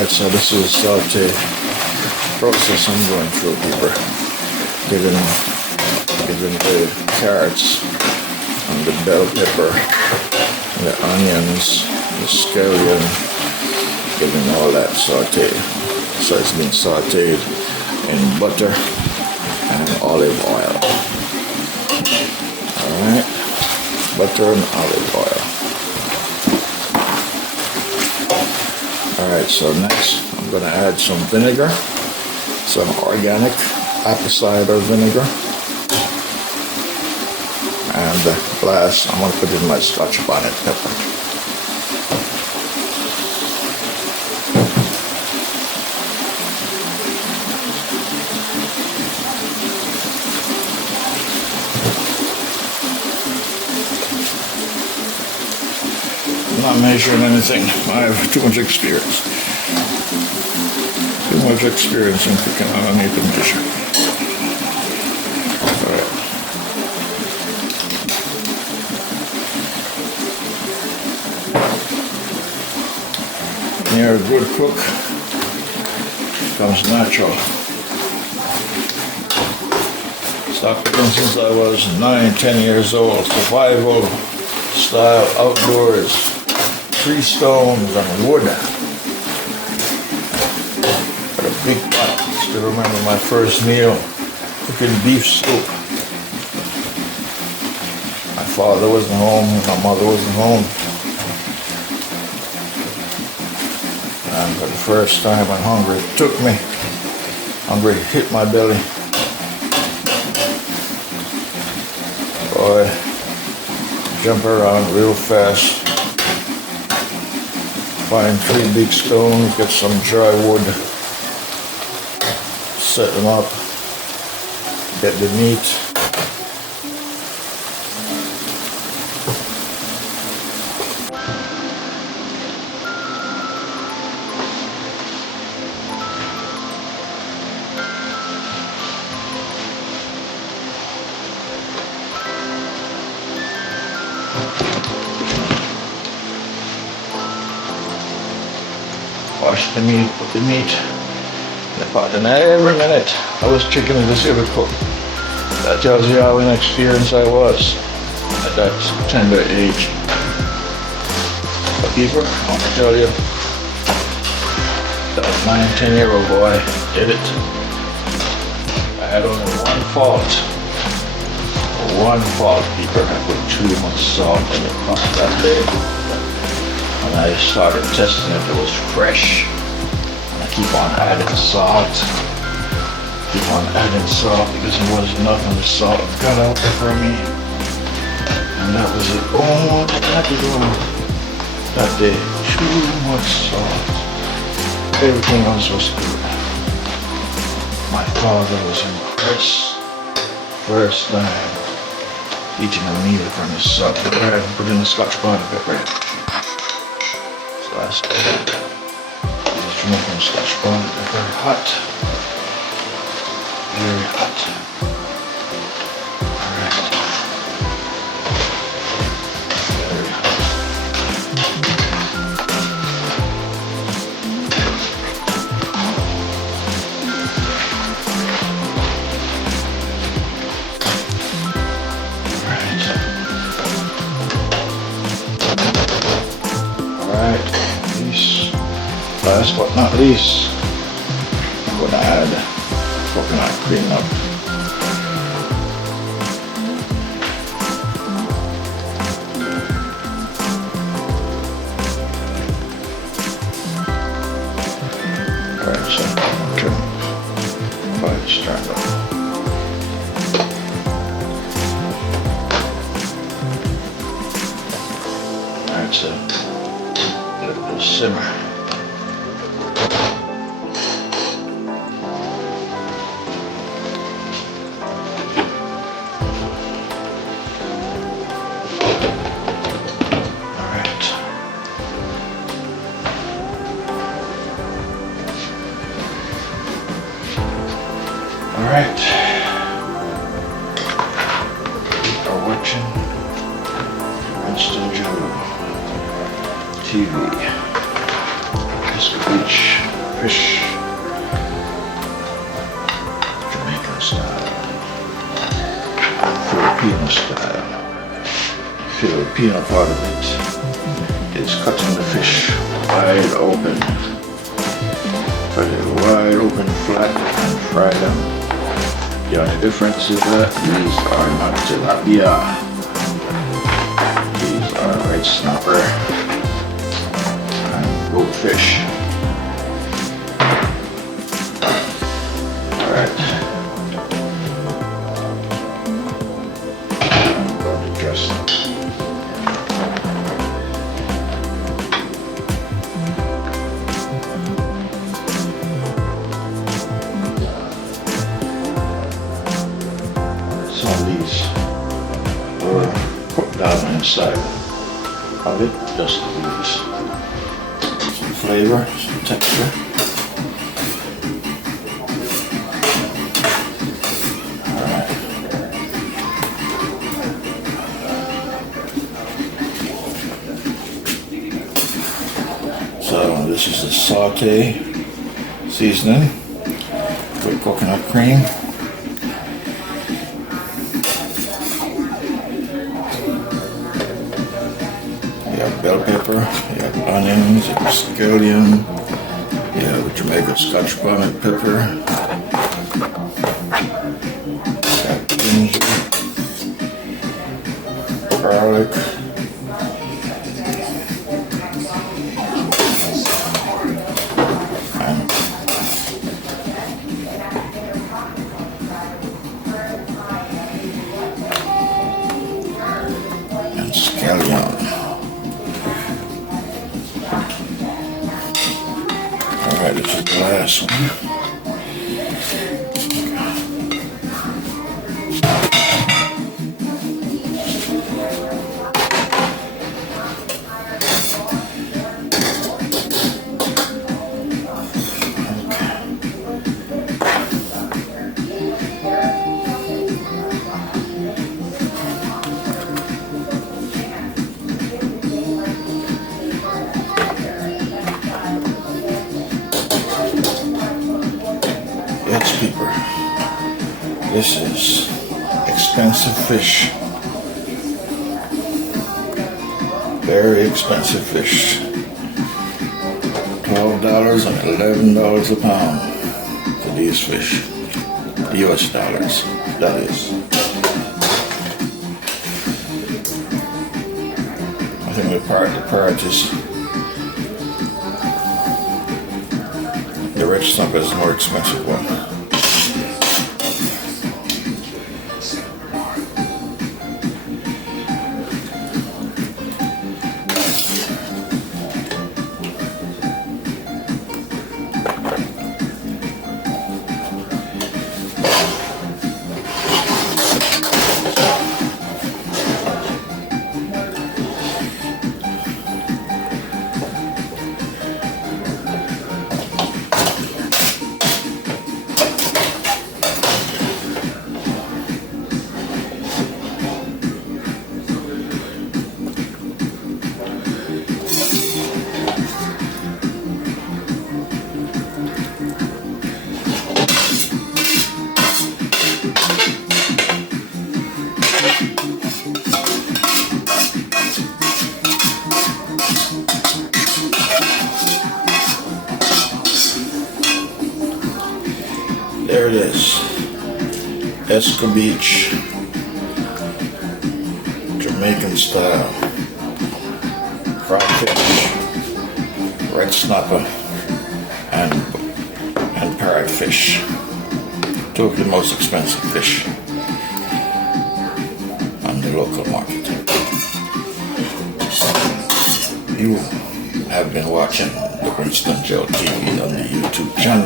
Alright, so this is saute process I'm going through, people. Giving the carrots and the bell pepper and the onions, the scallion, giving all that saute. So it's been sauteed in butter and olive oil. Alright, butter and olive oil. Alright, so next I'm going to add some vinegar, some organic apple cider vinegar, and last I'm going to put in my Scotch bonnet pepper. I'm not measuring anything. I have too much experience. Too much experience in cooking. I don't need to measure. Alright. When you're a good cook, it comes natural. Stopped cooking since I was 9-10 years old. Survival style outdoors. Tree stones and wood. Got a big pot. Still remember my first meal, cooking beef soup. My father wasn't home, my mother wasn't home. And for the first time when hungry took me, hungry hit my belly. Boy, jump around real fast. Find 3 big stones, get some dry wood, set them up, get the meat. Wash the meat, put the meat in the pot, and every minute I was checking to see if it cooked. That tells you how inexperienced I was at that tender age. But people, I want to tell you, that 9-10-year-old boy did it. I had only one fault. One fault, people. I put too much salt in the pot that day. And I started testing if it was fresh. And I keep on adding salt. Keep on adding salt because it was nothing. The salt got out there for me. And that was it. Oh, I had to go that day. Too much salt. Everything else was good. My father was impressed. First time eating a meal from his salt. I put in the Scotch bonnet pepper. Last day, just drinking Scotch bonnet. They're very hot. Very hot. Alright. Very hot. Alright. Alright. Last but not least, I'm going to add coconut cream up. Alright, so turn lights turned up. Alright, so let it simmer. Alright, we are watching Winston GeL TV Escovitch Filipino style. Filipino part of it is cutting the fish wide open. Cut it wide open, flat, and fry them. The only difference is that these are not tilapia. These are red snapper and goldfish. Alright. I'm going to dress them. Some of these were put down inside of it just to give some flavor, some texture. Alright. So this is the saute seasoning with coconut cream. You have bell pepper, you have onions, you have scallion, you have Jamaican Scotch bonnet pepper, you have ginger, garlic, and scallion. Alright, this is the last one. It's people. This is expensive fish. Very expensive fish. $12 and $11 a pound for these fish. US dollars, that is. I think the parrot is, the red snapper is the more expensive one. There it is, Escovitch, Jamaican style, fried fish, red snapper, and parrotfish. Two of the most expensive fish on the local market. You have been watching the Winston GeL TV on the YouTube channel.